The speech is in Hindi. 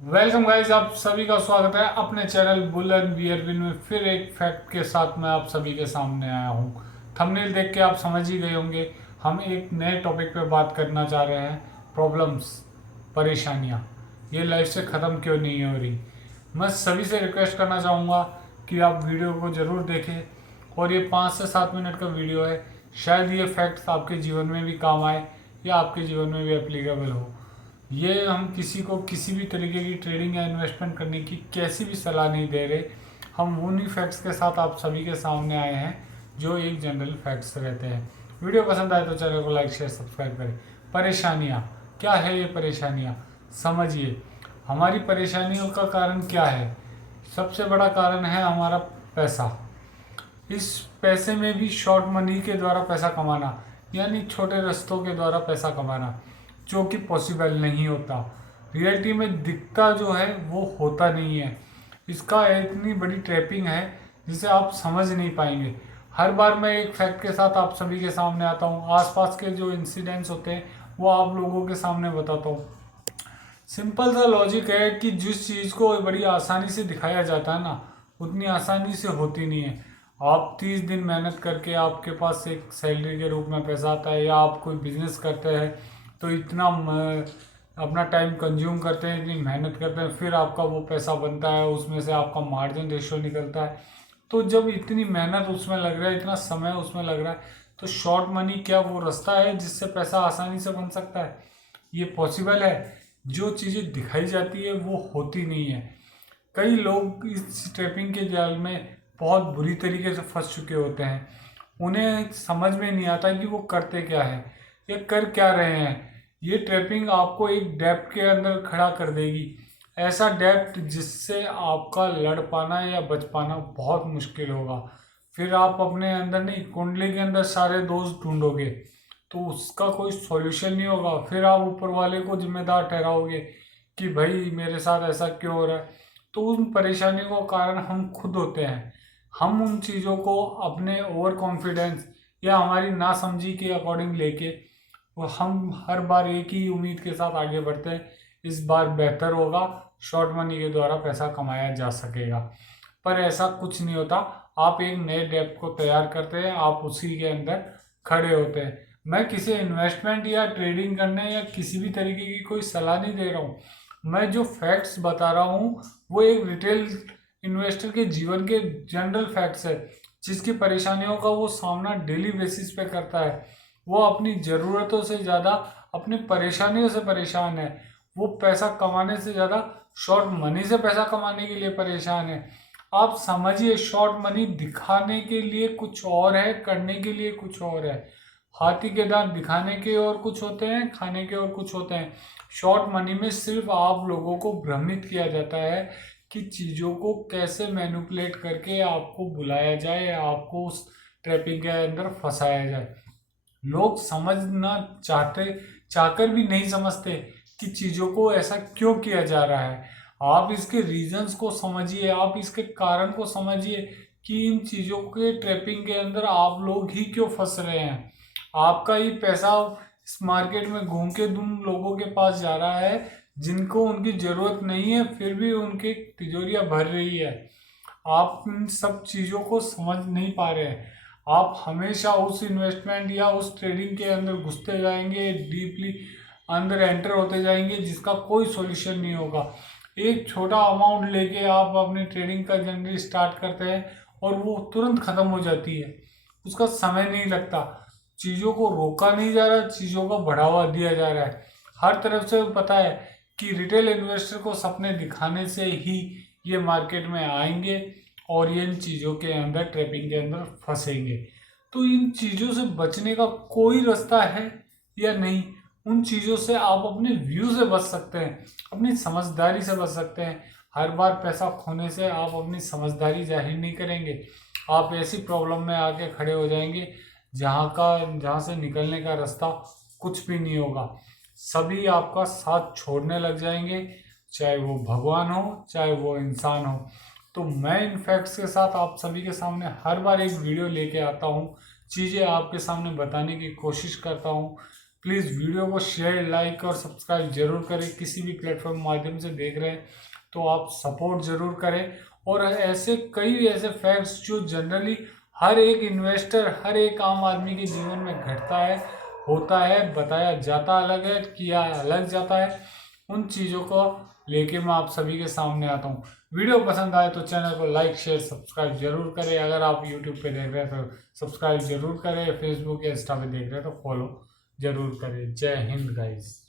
वेलकम गाइस, आप सभी का स्वागत है अपने चैनल बुलन बीयरबिन में। फिर एक फैक्ट के साथ मैं आप सभी के सामने आया हूँ। थंबनेल देख के आप समझ ही गए होंगे, हम एक नए टॉपिक पे बात करना चाह रहे हैं। प्रॉब्लम्स, परेशानियाँ, ये लाइफ से ख़त्म क्यों नहीं हो रही। मैं सभी से रिक्वेस्ट करना चाहूँगा कि आप वीडियो को ज़रूर देखें, और ये 5 से 7 मिनट का वीडियो है। शायद ये फैक्ट्स आपके जीवन में भी काम आए या आपके जीवन में भी एप्लीकेबल हो। ये हम किसी को किसी भी तरीके की ट्रेडिंग या इन्वेस्टमेंट करने की कैसी भी सलाह नहीं दे रहे। हम उन्हीं फैक्ट्स के साथ आप सभी के सामने आए हैं जो एक जनरल फैक्ट्स रहते हैं। वीडियो पसंद आए तो चैनल को लाइक शेयर सब्सक्राइब करें। परेशानियाँ क्या है, ये परेशानियाँ समझिए। हमारी परेशानियों का कारण क्या है? सबसे बड़ा कारण है हमारा पैसा। इस पैसे में भी शॉर्ट मनी के द्वारा पैसा कमाना, यानी छोटे रास्तों के द्वारा पैसा कमाना, जो कि पॉसिबल नहीं होता। रियलिटी में दिखता जो है वो होता नहीं है। इसका इतनी बड़ी ट्रैपिंग है जिसे आप समझ नहीं पाएंगे। हर बार मैं एक फैक्ट के साथ आप सभी के सामने आता हूँ, आसपास के जो इंसिडेंट्स होते हैं वो आप लोगों के सामने बताता हूँ। सिंपल सा लॉजिक है कि जिस चीज़ को बड़ी आसानी से दिखाया जाता है ना, उतनी आसानी से होती नहीं है। आप 30 दिन मेहनत करके आपके पास एक सैलरी के रूप में पैसा आता है, या आप कोई बिजनेस करते हैं तो इतना अपना टाइम कंज्यूम करते हैं, इतनी मेहनत करते हैं, फिर आपका वो पैसा बनता है, उसमें से आपका मार्जिन रेशियो निकलता है। तो जब इतनी मेहनत उसमें लग रहा है, इतना समय उसमें लग रहा है, तो शॉर्ट मनी क्या वो रास्ता है जिससे पैसा आसानी से बन सकता है? ये पॉसिबल है? जो चीज़ें दिखाई जाती है वो होती नहीं है। कई लोग इस ट्रैपिंग के जाल में बहुत बुरी तरीके से फंस चुके होते हैं। उन्हें समझ में नहीं आता कि वो करते क्या है या कर क्या रहे हैं। ये ट्रैपिंग आपको एक डेप्थ के अंदर खड़ा कर देगी, ऐसा डेप्थ जिससे आपका लड़ पाना या बच पाना बहुत मुश्किल होगा। फिर आप अपने अंदर नहीं, कुंडली के अंदर सारे दोस्त ढूंढोगे तो उसका कोई सॉल्यूशन नहीं होगा। फिर आप ऊपर वाले को जिम्मेदार ठहराओगे कि भाई मेरे साथ ऐसा क्यों हो रहा है। तो उन परेशानियों का कारण हम खुद होते हैं। हम उन चीज़ों को अपने ओवर कॉन्फिडेंस या हमारी नासमझी के अकॉर्डिंग लेके वो हम हर बार एक ही उम्मीद के साथ आगे बढ़ते हैं, इस बार बेहतर होगा, शॉर्ट मनी के द्वारा पैसा कमाया जा सकेगा। पर ऐसा कुछ नहीं होता। आप एक नए डेप्थ को तैयार करते हैं, आप उसी के अंदर खड़े होते हैं। मैं किसी इन्वेस्टमेंट या ट्रेडिंग करने या किसी भी तरीके की कोई सलाह नहीं दे रहा हूँ। मैं जो फैक्ट्स बता रहा हूँ वो एक रिटेल इन्वेस्टर के जीवन के जनरल फैक्ट्स है, जिसकी परेशानियों का वो सामना डेली बेसिस पे करता है। वो अपनी ज़रूरतों से ज़्यादा अपनी परेशानियों से परेशान है। वो पैसा कमाने से ज़्यादा शॉर्ट मनी से पैसा कमाने के लिए परेशान है। आप समझिए, शॉर्ट मनी दिखाने के लिए कुछ और है, करने के लिए कुछ और है। हाथी के दांत दिखाने के और कुछ होते हैं, खाने के और कुछ होते हैं। शॉर्ट मनी में सिर्फ आप लोगों को भ्रमित किया जाता है कि चीज़ों को कैसे मैनिपुलेट करके आपको बुलाया जाए, आपको उस ट्रैपिंग के अंदर फंसाया जाए। लोग समझना चाहकर भी नहीं समझते कि चीज़ों को ऐसा क्यों किया जा रहा है। आप इसके रीजंस को समझिए, आप इसके कारण को समझिए कि इन चीज़ों के ट्रैपिंग के अंदर आप लोग ही क्यों फंस रहे हैं। आपका ही पैसा इस मार्केट में घूम के उन लोगों के पास जा रहा है जिनको उनकी ज़रूरत नहीं है, फिर भी उनकी तिजोरियां भर रही है। आप इन सब चीज़ों को समझ नहीं पा रहे हैं। आप हमेशा उस इन्वेस्टमेंट या उस ट्रेडिंग के अंदर घुसते जाएंगे, डीपली अंदर एंटर होते जाएंगे, जिसका कोई सॉल्यूशन नहीं होगा। एक छोटा अमाउंट लेके आप अपनी ट्रेडिंग का जर्नी स्टार्ट करते हैं और वो तुरंत ख़त्म हो जाती है। उसका समय नहीं लगता। चीज़ों को रोका नहीं जा रहा, चीज़ों को बढ़ावा दिया जा रहा है। हर तरफ से पता है कि रिटेल इन्वेस्टर को सपने दिखाने से ही ये मार्केट में आएंगे और ये इन चीज़ों के अंदर, ट्रैपिंग के अंदर फंसेंगे। तो इन चीज़ों से बचने का कोई रास्ता है या नहीं? उन चीज़ों से आप अपने व्यू से बच सकते हैं, अपनी समझदारी से बच सकते हैं। हर बार पैसा खोने से आप अपनी समझदारी जाहिर नहीं करेंगे। आप ऐसी प्रॉब्लम में आके खड़े हो जाएंगे जहाँ से निकलने का रास्ता कुछ भी नहीं होगा। सभी आपका साथ छोड़ने लग जाएंगे, चाहे वो भगवान हो चाहे वो इंसान हो। तो मैं इन फैक्ट्स के साथ आप सभी के सामने हर बार एक वीडियो लेके आता हूँ, चीज़ें आपके सामने बताने की कोशिश करता हूँ। प्लीज़ वीडियो को शेयर, लाइक और सब्सक्राइब जरूर करें। किसी भी प्लेटफॉर्म माध्यम से देख रहे हैं तो आप सपोर्ट जरूर करें। और ऐसे कई ऐसे फैक्ट्स जो जनरली हर एक इन्वेस्टर, हर एक आम आदमी के जीवन में घटता है, होता है, बताया जाता अलग है, किया अलग जाता है, उन चीज़ों को लेके मैं आप सभी के सामने आता हूँ। वीडियो पसंद आए तो चैनल को लाइक, शेयर, सब्सक्राइब जरूर करें। अगर आप यूट्यूब पे देख रहे हैं तो सब्सक्राइब जरूर करें, फेसबुक या इंस्टा पे देख रहे हैं तो फॉलो जरूर करें। जय हिंद गाइस।